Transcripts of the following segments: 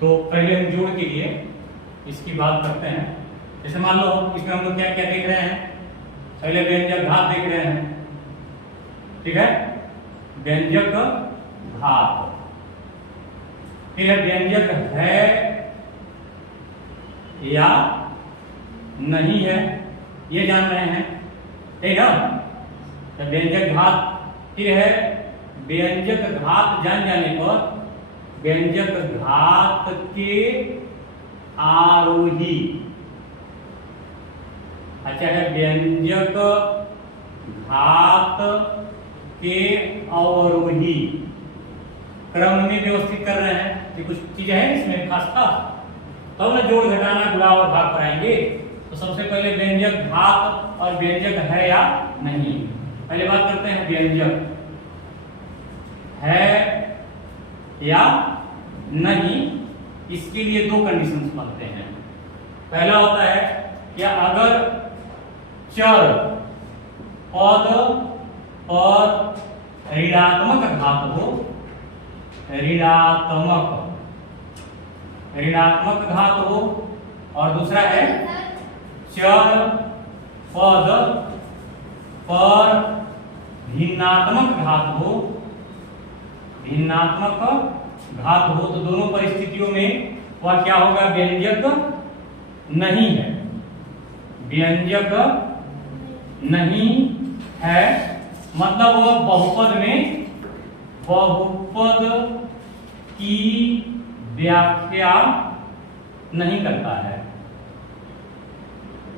तो पहले हम जोड़ के लिए इसकी बात करते हैं। जैसे मान लो इसमें हम लोग क्या क्या देख रहे हैं, पहले व्यंजक घात देख रहे हैं, ठीक है, व्यंजक घात, फिर है व्यंजक है या नहीं है, ये जान रहे हैं, ठीक है। तो व्यंजक घात, फिर है व्यंजक घात जान जाने पर व्यंजक घात के आरोही, अच्छा है व्यंजक घात के अवरोही, क्रम में व्यवस्थित कर रहे हैं। ये कुछ चीजें हैं इसमें खास खास, तब ना जोड़ घटाना गुणा और भाग कराएंगे। तो सबसे पहले व्यंजक घात और व्यंजक है या नहीं। पहले बात करते हैं व्यंजक है या नहीं, इसके लिए दो कंडीशंस बनते हैं। पहला होता है कि अगर चर पद पर ऋणात्मक घात हो, ऋणात्मक घात हो, और दूसरा है चर पद पर भिन्नात्मक घात हो, तो दोनों परिस्थितियों में वह क्या होगा, व्यंजक नहीं है, व्यंजक नहीं है, मतलब वह बहुपद में बहुपद की व्याख्या नहीं करता है।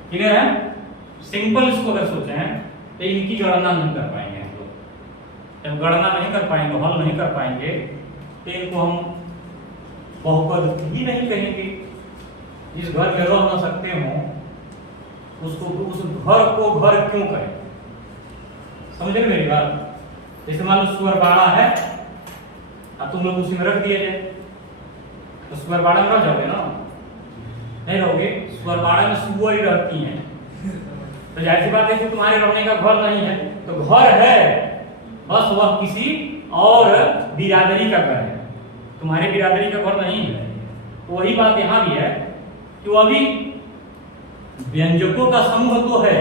क्लियर है? सिंपल इसको अगर सोचें तो इनकी गणना नहीं कर पाएंगे हम लोग। जब गणना नहीं कर पाएंगे, हल नहीं कर पाएंगे, तो इनको हम बहुपद ही नहीं कहेंगे। जिस घर में रह न सकते हो उसको, उस घर को घर क्यों कहें? समझे मेरी बात? जैसे मान लो सुअरबाड़ा है, अब तुम लोग उसी में रख दिए जाए, तो सुअरबाड़ा में रह जाओगे ना? नहीं रहोगे। सुअरबाड़ा में सुअर ही रहती हैं, तो जाहिर सी बात है कि तुम्हारे रहने का घर नहीं है, तो घर है, बस वह किसी और बिरादरी का घर है, तुम्हारे बिरादरी का घर नहीं है। तो वही बात यहाँ भी है कि वो अभी व्यंजकों का समूह तो है,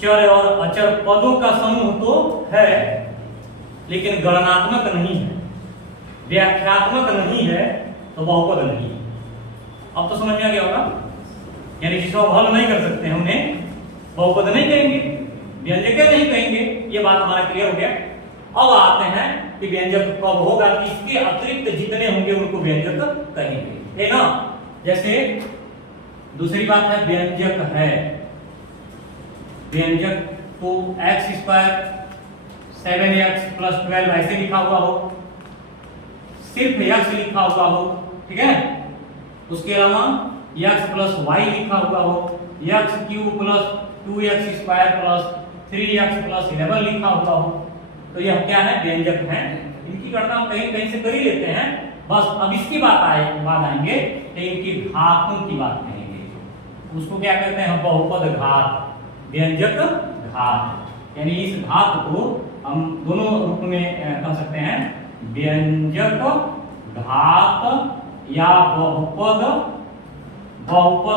चर और अचर पदों का समूह तो है, लेकिन गणनात्मक नहीं है, व्याख्यात्मक नहीं है, तो बहुपद नहीं। अब तो समझ में आ गया होगा, यानी जिसको हल नहीं कर सकते हैं उन्हें बहुपद नहीं कहेंगे, व्यंजक नहीं कहेंगे। ये बात हमारा क्लियर हो गया। अब आते हैं कि व्यंजक कब होगा, कि इसके अतिरिक्त जितने होंगे उनको व्यंजक कहेंगे, है ना? जैसे दूसरी बात है व्यंजक है, व्यंजक को x स्क्वायर 7x + 12 ऐसे लिखा हुआ हो, सिर्फ x लिखा हुआ हो, ठीक है, उसके अलावा x + y लिखा हुआ हो, x³ + 2x² + 3x + 11 लिखा हुआ हो, तो यह क्या है, व्यंजक है। इनकी गणना हम कहीं कहीं से कर ही लेते हैं। बस अब इसकी बाद आएंगे तो इनकी घातों की बात करेंगे। उसको क्या कहते हैं, बहुपद घात, व्यंजक घात, यानी इस घात को हम दोनों रूप में कह सकते हैं, व्यंजक घात या बहुपद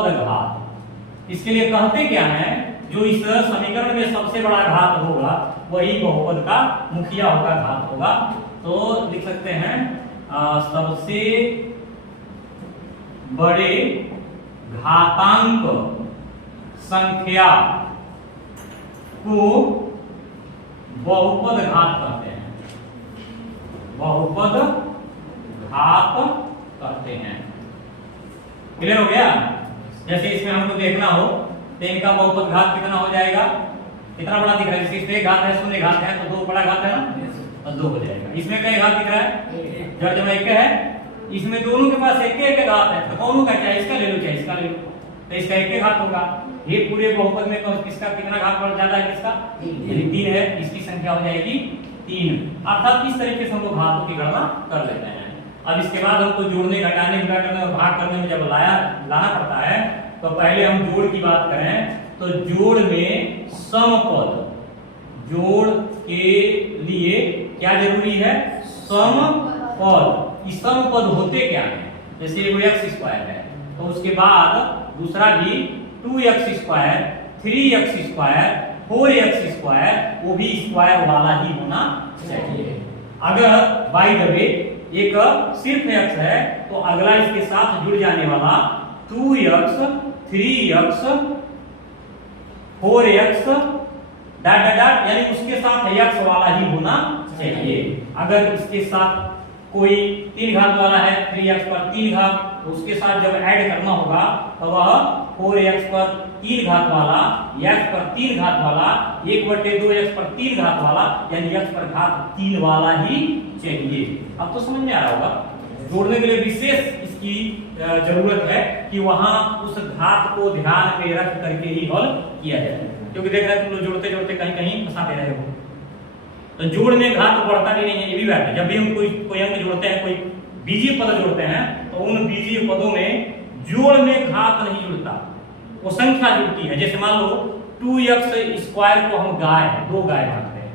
घात। इसके लिए कहते क्या है, जो इस समीकरण में सबसे बड़ा घात होगा वही बहुपद का मुखिया होगा, घात होगा। तो लिख सकते हैं सबसे बड़े घातांक संख्या को बहुपद घात कहते हैं, बहुपद घात कहते हैं। क्लियर हो गया? जैसे इसमें हमको देखना हो तो इनका बहुपद घात कितना हो जाएगा, कितना बड़ा दिख रहा है? जैसे इसमें घात है, शून्य घात है, तो 2 बड़ा घात है ना, और 2 हो जाएगा। इसमें कई घात दिख रहा है, जड़ जमा एक है, इसमें दोनों के पास एक घात है, तो कौन होगा, चाहे इसका ले लो चाहे इसका ले लो, तो इसका एक घात होगा। ये पूरे बहुपद में किसका कितना घात बढ़ जाता है, किसका 3 है, इसकी संख्या हो जाएगी 3। अर्थात इस तरीके से हम लोग घातों की गणना कर लेते हैं। अब इसके बाद हमको जोड़ने, घटाने, गुणा करने और भाग करने में जब लाना पड़ता है, तो पहले हम जोड़ की बात करें तो जोड़ में समपद, जोड़ के लिए क्या जरूरी है, पद, सम पद होते क्या है? जैसे ये एक्स स्क्वायर है तो उसके बाद दूसरा भी 2x square, 3x square, 4x square, वो भी स्क्वायर वाला ही होना चाहिए। अगर बाय द वे एक सिर्फ x है तो अगला इसके साथ जुड़ जाने वाला 2x, 3x, 4x dot dot dot, यानी उसके साथ x वाला ही होना चाहिए। अगर इसके साथ कोई 3 घात वाला है, 3x पर 3 घात, तो उसके साथ जब ऐड करना होगा तो वह 4x पर 3 घात वाला, x पर 3 घात वाला, 1/2x पर 3 घात वाला, यानी x पर घात 3 वाला ही चाहिए। अब तो समझ में आ रहा होगा। जोड़ने के लिए विशेष इसकी जरूरत है कि वहां उस घात को ध्यान में रख करके ही हल किया जाए, क्योंकि देख रहे हैं तुम लोग जोड़ते जोड़ते कहीं कहीं फंसा दे रहे हो। तो जोड़ में घात बढ़ता भी नहीं है, ये भी बात है। जब भी हम कोई अंक जोड़ते हैं, कोई बीजीय पद जोड़ते हैं, तो उन बीजीय पदों में जोड़ में घात नहीं जुड़ता, वो संख्या जुड़ती है। जैसे मान लो 2x स्क्वायर को हम गाय, 2 गाय मानते हैं,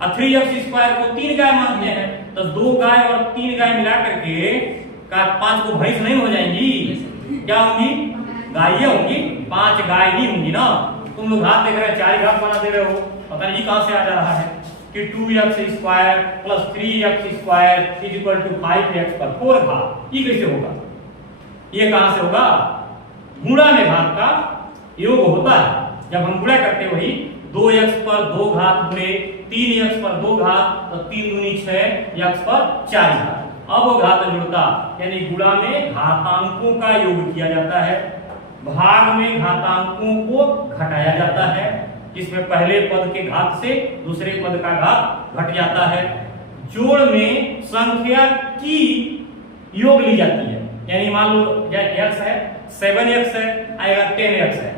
और 3x स्क्वायर को 3 गाय मानते हैं, तो 2 गाय और 3 गाय मिला करके 5 को भैंस नहीं हो जाएंगी? क्या होंगी? गायें होंगी, 5 गाय ही होंगी ना। तुम लोग घात देख रहे हैं, 4 घात बना दे रहे हो, पता नहीं कहां से आ जा रहा है कि 2x square plus 3x square is equal to 5x पर 4 घात। ये कैसे होगा? ये कहां से होगा? गुणा में घात का योग होता है। जब हम गुणा करते वही 2x पर 2 घात गुणे 3x पर 2 घात, तो 3 दूनी 6, x पर 4 घात। अब वो घात जुड़ता, यानी गुणा में घातांकों का योग किया जाता है, भाग में घातांकों को घटाया जाता है, जिसमें पहले पद के घात से दूसरे पद का घात घट जाता है। जोड़ में संख्या की योग ली जाती है, यानी मान लो x है, 7x है, आएगा 10x है,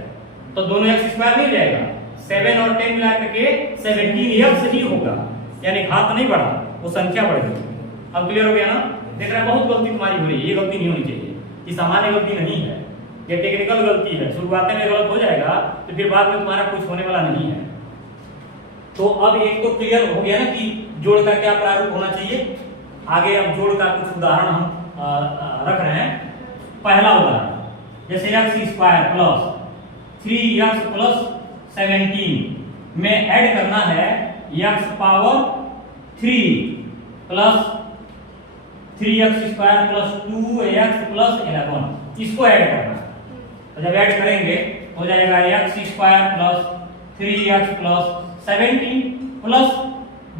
तो दोनों x स्क्वायर नहीं जाएगा, 7 और 10 मिला करके 17x ही होगा, यानी घात नहीं बढ़ा, वो संख्या बढ़ गई। अब क्लियर हो गया ना? देख रहे हैं बहुत गलती तुम्हारी हो रही है, ये गलती नहीं होनी चाहिए, ये सामान्य गलती नहीं है, ये टेक्निकल गलती है। शुरुआत में गलत हो जाएगा तो फिर बाद में तुम्हारा कुछ होने वाला नहीं है। तो अब एक तो क्लियर हो गया ना कि जोड़ का क्या प्रारूप होना चाहिए। आगे अब जोड़ का कुछ उदाहरण हम रख रहे हैं। पहला उदाहरण, जैसे x square plus 3x plus 17 में ऐड करना है x power 3 plus 3x square plus 2x plus 11, इसको ऐड करना है। तो जब ऐड करेंगे हो जाएगा x square plus 3x plus 17 plus,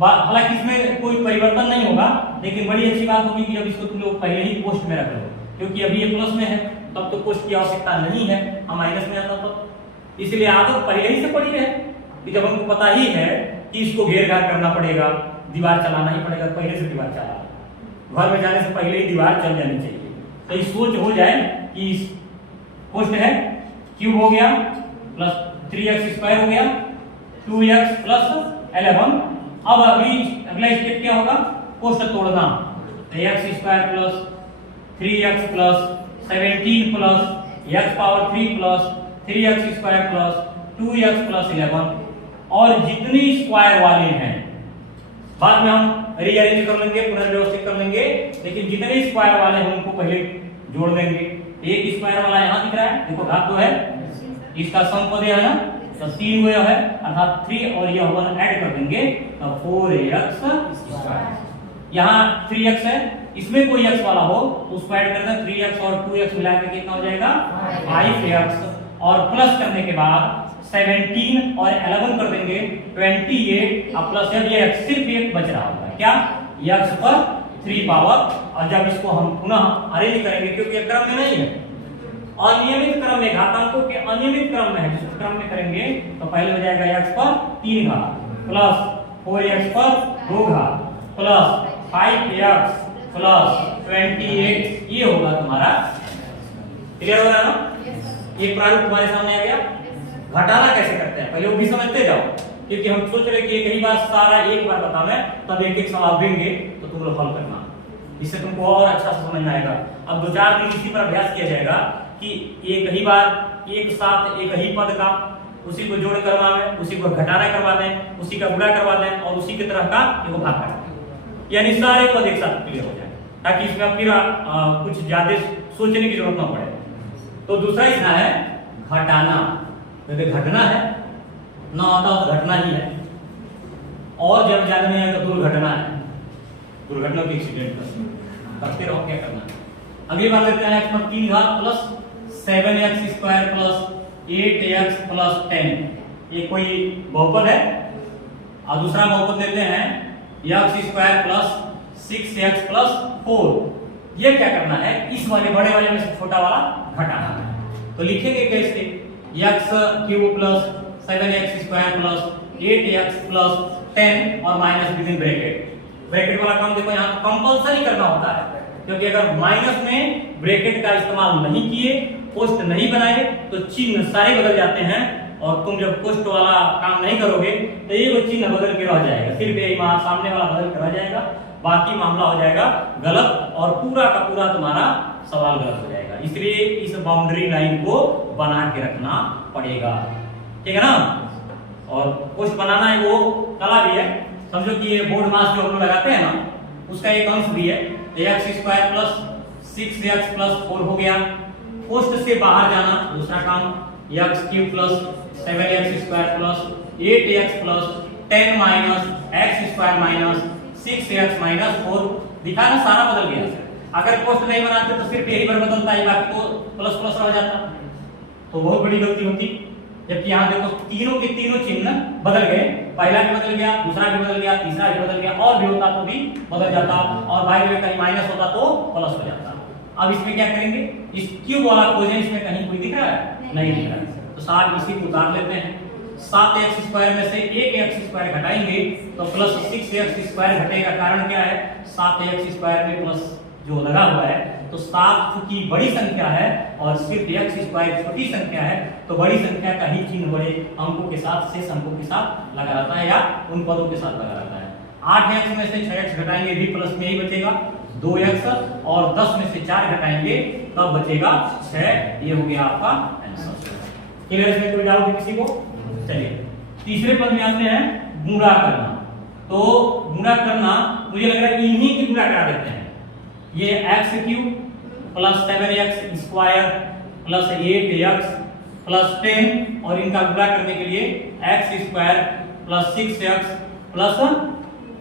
हालांकि इसमें कोई परिवर्तन नहीं होगा, लेकिन बड़ी अच्छी बात होगी कि जब इसको तुम लोग पहले ही पोस्ट में रख लो, क्योंकि अभी ये प्लस में है, तब तो पोस्ट की आवश्यकता नहीं है, हम माइनस में आता तो। इसलिए आदत पहले ही से पड़ी है कि जब हमको पता ही है कि इसको घेर घार करना पड़ेगा, दीवार चलाना ही पड़ेगा, पहले से दीवार चला, घर में जाने से पहले ही दीवार चल जानी चाहिए। तो इस सोच हो जाए कि पोस्ट है, क्यूब हो गया प्लस 3x स्क्वायर हो गया 2x प्लस 11। अब अगला स्टेप क्या होगा? पोस्ट तोड़ना। तो x square plus 3x plus 17 plus x power 3 plus 3x square plus 2x plus 11, और जितनी स्क्वायर वाले हैं बाद में हम रीअरेंज कर लेंगे, पुनर्व्यवस्थित कर लेंगे, लेकिन जितने स्क्वायर वाले हैं उनको पहले जोड़ देंगे। एक स्क्वायर वाला यहाँ दिख रहा है, देखो घात 2 है, इसका सम पद है ना, तो 3 हुआ है, अर्थात 3 और यह 1 ऐड कर देंगे तो 4x स्क्वायर। यहाँ 3x है, इसमें कोई x वाला हो तो उसको ऐड कर दें, 3x और 2x मिला के कितना हो जाएगा 5x, और प्लस करने के बाद 17 और 11 कर देंगे 28, और प्लस ये सिर्फ एक बच रहा होगा, क्या? x पर 3 पावर। और जब इसको हम पुनः अरेंज करेंगे, क्योंकि क्रम में नहीं है, अनियमित क्रम में, घातांकों के अनियमित क्रम में है, जिस क्रम में करेंगे तो पहले हो जाएगा x पर 3 घात प्लस 4x पर 2 घात प्लस 5x प्लस 28, ये होगा तुम्हारा। क्लियर हो रहा है ना? एक प्रारूप तुम्हारे सामने आ गया। घटाना कैसे करते हैं पहले वो भी समझते जाओ, क्योंकि हम सोच रहे कि एक ही बार सारा एक बार बताना है, तब एक एक सवाल देंगे तो तुम लोग हल करना, इससे तुमको और अच्छा से समझ में आएगा। अब 2-4 दिन इसी पर अभ्यास किया जाएगा कि एक ही बार एक साथ एक ही पद का उसी को जोड़ करवाएं, उसी को घटाना करवा दें, उसी का गुणा करवा दें और उसी की तरह का एक भाग कर दें। यानी सारे पद एक साथ क्लियर हो जाए, ताकि इसमें फिर कुछ ज्यादा सोचने की जरूरत ना पड़े। तो दूसरा इसका है घटाना, क्योंकि घटना है ना होता तो घटना ही है, और जब ज्यादा नहीं आएगा तो दुर्घटना है, दुर्घटना की एक्सीडेंट करते रहो, क्या करना है। अगली बात लेते हैं x पर 3 घात plus 7x square plus 8x plus 10, ये कोई बहुपद है। और दूसरा बहुपद लेते हैं x square plus 6x plus 4, ये क्या करना है, इस वाले बड़े वाले में से छोटा वाला घटाना है। तो लिखेंगे कैसे, x cube plus 7x square plus 8x plus 10 और minus with in bracket. Bracket वाला काम देखो यहाँ कंपल्सरी करना होता है, क्योंकि अगर माइनस में ब्रैकेट का इस्तेमाल नहीं किए, पोस्ट नहीं बनाए, तो चिन्ह सारे बदल जाते हैं, और तुम जब पोस्ट वाला काम नहीं करोगे तो ये वो चिन्ह बदल के रह जाएगा, सिर्फ ये सामने वाला बदल के रह जाएगा, बाकी मामला हो जाएगा गलत, और पूरा का पूरा तुम्हारा सवाल गलत हो जाएगा। इसलिए इस बाउंड्री लाइन को बना के रखना पड़ेगा, ठीक है ना। और पोस्ट बनाना है वो कला भी है, समझो कि ये बोर्ड मास जो हम लोग लगाते हैं ना, उसका एक अंश भी है, x square plus 6x plus 4 हो गया। पोस्ट से बाहर जाना दूसरा काम, x cube plus 7x square plus 8x plus 10 minus x square minus 6x minus 4, दिखाना सारा बदल गया। अगर पोस्ट नहीं बनाते तो सिर्फ यही पर बदलता है, बाकी तो प्लस प्लस रह जाता, तो बहुत बड़ी गलती होती। जबकि यहाँ देखो तीनों के तीनों चिन्ह बदल गए, पहला भी बदल गया, दूसरा भी बदल गया, तीसरा भी बदल गया, और भी होता तो भी बदल जाता, और बाई में कहीं माइनस होता तो प्लस हो जाता। अब इसमें क्या करेंगे, इस क्यूब वाला खोजें, इसमें कहीं कोई दिख रहा है, नहीं दिख रहा है, तो 7 इसी को उतार लेते हैं। 7x स्क्वायर में से 1x स्क्वायर घटाएंगे तो प्लस 6x स्क्वायर घटेगा, कारण क्या है, 7x स्क्वायर में प्लस जो लगा हुआ है, तो 7 चूंकि बड़ी संख्या है और सिर्फ x स्क्वायर छोटी संख्या है, तो बड़ी संख्या का ही चिन्ह बड़े अंकों के साथ, शेष अंकों के साथ लगा रहता है, या उन पदों के साथ लगा रहता है। 8x में से 6x घटाएंगे भी प्लस में ही बचेगा 2x, और 10 में से 4 घटाएंगे तब बचेगा 6, ये हो गया आपका आंसर। क्लियर, इसमें कोई डाउट है किसी को? चलिए तीसरे पद में आते हैं, गुणा करना। तो गुणा करना मुझे लग रहा है इन्हीं की गुणा करा देते हैं, ये x cube plus 7x square plus 8x plus 10, और इनका गुणा करने के लिए x square plus 6x plus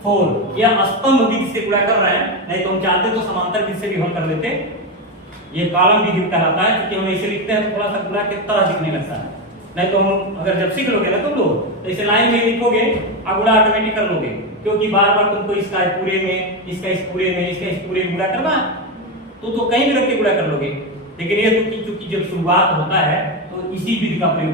4, यह स्तंभ विधि से गुणा कर रहे हैं, नहीं तो हम चाहते तो समांतर विधि से भी हल कर लेते। ये कॉलम विधि कहलाता है, क्योंकि हम ऐसे लिखते हैं तो थोड़ा सा गुणा की तरह दिखने लगता है, नहीं तो हम अगर जब सीख लोगे ना तुम लोग, तो इसे लाइन में लिखोगे और गुणा ऑटोमेटिक कर लोगे, क्योंकि बार बार तुमको इसका पूरे में, इसका इस पूरे में, इसका इस पूरे में गुणा करना, तो कहीं भी रख के गुणा कर लोगे। लेकिन ये तो चूंकि जब शुरुआत होता है तो इसी विधि का प्रयोग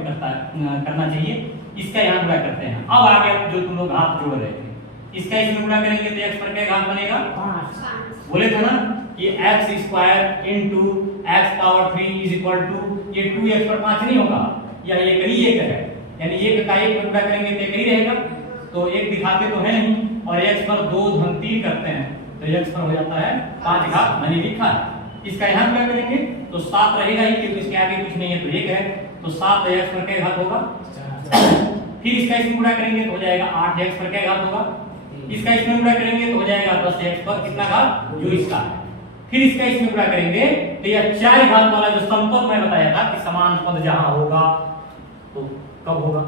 करना चाहिए। इसका यहाँ गुणा करते हैं। अब आगे जो तुम लोग हाथ जोड़ रहे थे, इसका इसमें गुणा करेंगे तो x पर क्या घात बनेगा, 5। बोले थे ना कि x square into x power 3 is equal to, ये 2x पर 5 नहीं होगा, या ये कहीं एक है, यानी एक का एक गुणा करेंगे तो एक ही रहेगा, तो एक दिखाते तो है नहीं, और x पर 2 धन 3 करते हैं तो x पर हो जाता है 5 घात, मैंने लिखा है। इसका यहाँ गुणा करेंगे तो 7 रहेगा ही, क्योंकि इसके आगे कुछ नहीं है, तो 1 है, तो 7 x पर क्या घात होगा, फिर इसका इसमें गुणा करेंगे तो हो जाएगा 8x पर क्या घात होगा, इसका इसमें गुणा करेंगे तो हो जाएगा 10x पर कितना घात, जो इसका है, फिर इसका इसमें गुणा करेंगे तो यह 4 घात वाला जो संपद मैं बताया था कि समान पद जहां होगा तो कब होगा,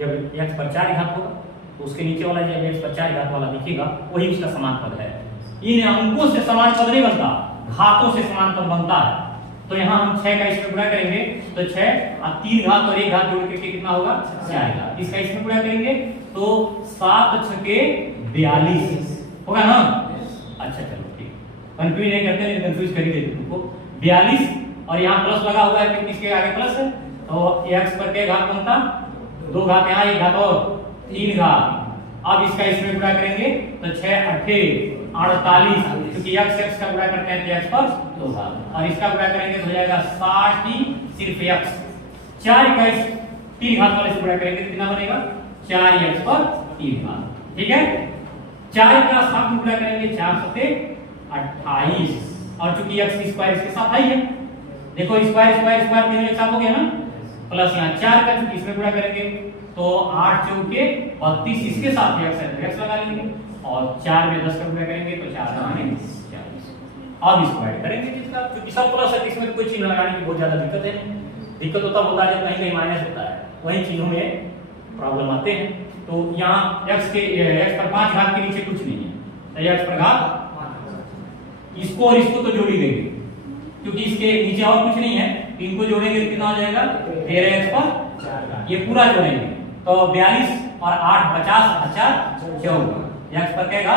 जब x पर 4 घात होगा, तो उसके नीचे वाला जब x पर 4 घात वाला दिखेगा वही उसका समान पद है। इन अंकों से समान पद नहीं बनता, घातों से समान पद बनता है। तो यहाँ हम 6 का इसमें गुणा करेंगे तो 6 और 3 घात और 1 घात जोड़ करके कितना होगा, 4 घात। इसका इसमें गुणा करेंगे तो 7 छके 42 होगा ना। अच्छा चलो ठीक, कंफ्यूज नहीं करते, नहीं कंफ्यूज कर ही देते तुमको। 42 और यहाँ प्लस लगा हुआ है, क्योंकि इसके आगे प्लस है, तो x पर क्या घात बनता, 2 घात यहाँ, 1 घात और 3 घात। अब इसका इसमें गुणा करेंगे तो 6 8 48, क्योंकि x का गुणा करते हैं तो x पर 2 घात, और इसका गुणा करेंगे तो हो जाएगा 60 ही सिर्फ x। 4 का 3 घात वाले से गुणा करेंगे तो कितना बनेगा, 4x पर 3 घात, ठीक है। 4 का 7 में गुणा करेंगे 4 सते 28, और चूंकि x स्क्वायर इसके साथ आई है, देखो स्क्वायर स्क्वायर स्क्वायर तीनों एक साथ हो गया ना, प्लस यहाँ 4 का, चूंकि इसमें गुणा करेंगे तो 8 चौके 32, इसके साथ x है तो x लगा लेंगे, और 4 में 10 का गुणा करेंगे तो 4 में 40। अब इसको ऐड करेंगे जिसका, क्योंकि सब प्लस है इसमें कोई चिन्ह लगाने की बहुत ज्यादा दिक्कत है नहीं। दिक्कत तो तब होता है जब कहीं कहीं माइनस होता है, वही चिन्हों में प्रॉब्लम आते हैं। तो यहाँ x पर 5 घात के नीचे कुछ नहीं है, तो x पर घात, इसको और इसको तो जोड़ ही देंगे क्योंकि इसके नीचे और कुछ नहीं है, इनको जोड़ेंगे तो कितना हो जाएगा 13x पर, ये पूरा जोड़ेंगे तो 42 और 8 50 54 14, x पर कहेगा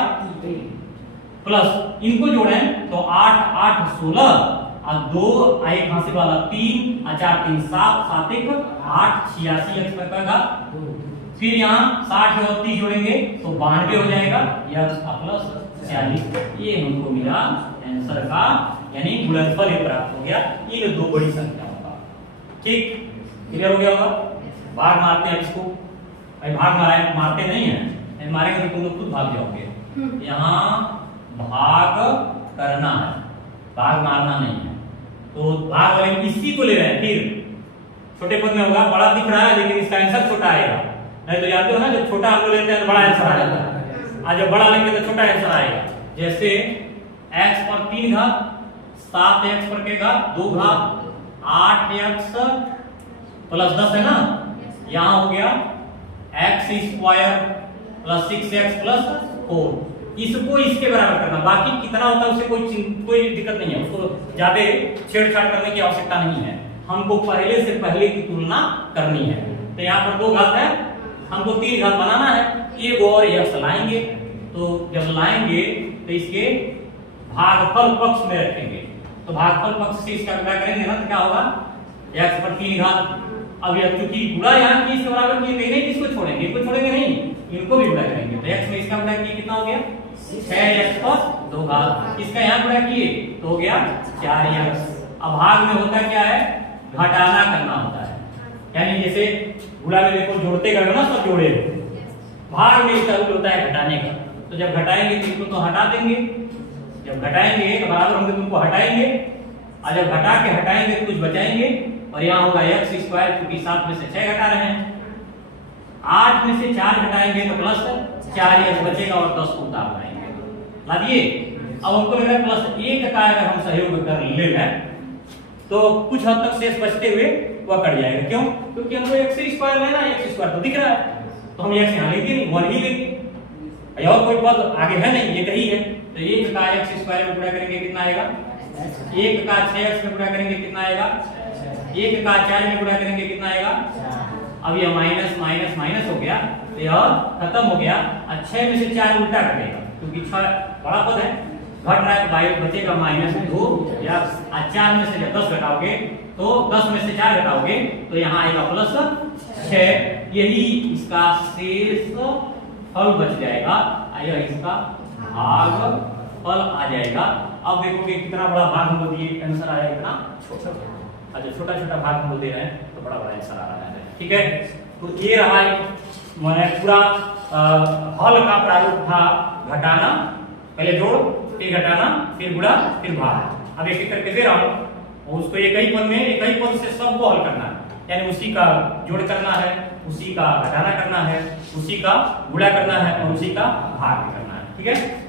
प्लस इनको जोड़ें तो 8 8 16 और 2 एक हासिल वाला 3 और 4 3 7 7 1 8 86, x पर कहेगा। फिर यहाँ 60 और 30 जोड़ेंगे तो 92 हो जाएगा, x प्लस 40। ये हमको मिला आंसर का, यानी गुणनफल ये प्राप्त हो गया इन दो बड़ी संख्याओं का। ठीक, क्लियर हो गया होगा। भाग मारते हैं इसको, भाई भाग मारते नहीं है, मारेंगे तो तुम लोग खुद भाग जाओगे। यहाँ भाग करना है, भाग मारना नहीं है। तो भाग वाले इसी को ले रहे हैं, फिर छोटे पद में होगा, बड़ा दिख रहा है लेकिन इसका आंसर छोटा आएगा। नहीं तो जानते हो ना, जब छोटा हम लेते हैं तो बड़ा आंसर आ जाता है, और जब बड़ा लेंगे तो छोटा आंसर आएगा। जैसे x पर 3 घात, 7x पर के घात 2 घात, 8x प्लस 10 है ना, यहाँ हो गया x square plus 6x plus 4। इसको इसके बराबर करना, बाकी कितना होता है उससे कोई दिक्कत नहीं है, उसको ज्यादा छेड़छाड़ करने की आवश्यकता नहीं है। हमको पहले से पहले की तुलना करनी है। तो यहाँ पर 2 घात है, हमको 3 घात बनाना है, एक और x लाएंगे। तो जब लाएंगे तो इसके भागफल पक्ष में रखेंगे, तो भागफल पक्ष से इसका गुणा करेंगे ना, तो क्या होगा x पर 3 घात। अब यह चूंकि गुणा यहाँ की इसके बराबर किए नहीं, किसको छोड़ेंगे, इनको छोड़ेंगे नहीं, इनको भी गुणा करेंगे। तो x में इसका गुणा किए कितना हो गया 6x पर 2 घात, इसका यहाँ गुणा किए तो हो गया 4x। अब भाग में होता क्या है, घटाना करना होता है, यानी जैसे गुणा में देखो जोड़ते गए ना, सब जोड़े, भाग में इसका रूप होता है घटाने का। तो जब घटाएंगे तो इनको तो हटा देंगे, जब घटाएंगे तो बराबर होंगे तो उनको हटाएंगे, और जब घटा के हटाएंगे तो कुछ बचाएंगे, और यहाँ होगा x स्क्वायर, क्योंकि 7 में से 6 घटा रहे हैं, 8 में से 4 घटाएंगे तो प्लस 4x बचेगा, और 10 को उतार लाएंगे। ला दिए। अब हमको लग रहा है प्लस 1 का अगर हम सहयोग कर ले लें तो कुछ हद तक शेष बचते हुए वह कट जाएगा। क्यों? क्योंकि हमको x स्क्वायर लेना है, x स्क्वायर तो दिख रहा है, तो हम x यहाँ लेंगे नहीं, 1 ही लेंगे, और कोई पद आगे है नहीं, ये कहीं है। तो 1 का x स्क्वायर में गुणा करेंगे कितना आएगा, 1 का 6x में गुणा करेंगे कितना आएगा, 1 का 4 में गुणा करेंगे कितना आएगा। अब यह माइनस माइनस माइनस हो गया, तो यह खत्म हो गया। 6 में से 4 उल्टा कटेगा, क्योंकि 6 बड़ा पद है, घट रहा है तो बचेगा -2, या 4 में से जब 10 घटाओगे तो 10 में से 4 घटाओगे तो यहाँ आएगा +6। यही इसका शेष फल बच जाएगा, यह इसका भाग फल आ जाएगा। अब देखोगे कितना बड़ा भाग हमको दिए, आंसर आया इतना छोटा। अच्छा, छोटा छोटा भाग हमको दे रहे हैं तो बड़ा बड़ा आंसर आ रहा है। ठीक है, तो ये रहा मैंने पूरा हल का प्रारूप था, घटाना, पहले जोड़, फिर घटाना, फिर गुणा, फिर भाग। अब एक एक करके दे रहा हूँ, और उसको एक ही पद में एक ही पद से सबको हल करना है, यानी उसी का जोड़ करना है, उसी का घटाना करना है, उसी का गुणा करना है, और उसी का भाग करना है। ठीक है।